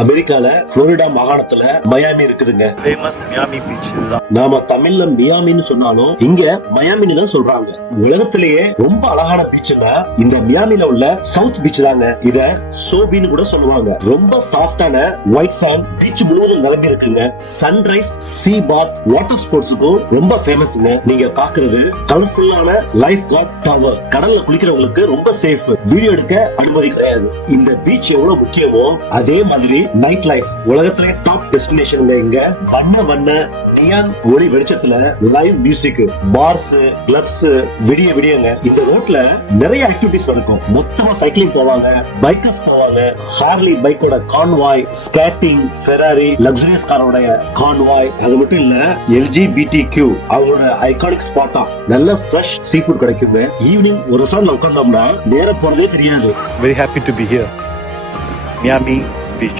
அமெரிக்கால Florida மாகாணத்துல Miami இருக்குதுங்க. நாம தமிழ்ல மியாமின்னு சொன்னாலும் இங்க மயாமின்னு தான் சொல்றாங்க. உலகத்திலேயே ரொம்ப அழகான பீச்னா இந்த மியாமில உள்ள சவுத் பீச் தாங்க. இத சோபின்னு கூட சொல்லுவாங்க. ரொம்ப சாஃப்டான ஒயிட் சாண்ட் பீச் முழுவதும் நிரம்பி இருக்குங்க. சன்ரைஸ் சீ பாத் வாட்டர் ஸ்போர்ட்ஸுக்கும் ரொம்ப ஃபேமஸ்ங்க நீங்க பாக்குறது கலர்ஃபுல்லான லைஃப் கார்ட் டவர் கடல்ல குளிக்கிறவங்களுக்கு ரொம்ப சேஃப் வீடியோ எடுக்க அனுமதி கிடையாது. இந்த பீச் எவ்வளவு முக்கியமோ அதே மாதிரி நைட் லைஃப் உலகத்திலே டாப் டெஸ்டினேஷன் இங்க. வண்ண வண்ண நியான் ஒளி வெளிச்சத்துல லைவ் மியூசிக் பார்ஸ் கிளப்ஸ் விடிய விடியங்க. இந்த ரோட்ல நிறைய ஆக்டிவிட்டிஸ் நடக்கும். மொத்தமா சைக்கிளிங் போவாங்க பைக்கர்ஸ் போவாங்க. ஹார்லி பைக்கோட கான்வாய் ஸ்கேட்டிங் ஃபெராரி லக்ஸரியஸ் காரோடைய கான்வாய் அது மட்டும் இல்ல எல்ஜி பிடி கியூ அவங்களோட ஐகானிக் ஸ்பாட்டா நல்ல ஃப்ரெஷ் சீ ஃபுட் கிடைக்குங்க. ஈவினிங் ஒரு ரெசார்ட்ல உட்கார்ந்தோம்னா நேரம் போறதே தெரியாது. Very happy to be here Miami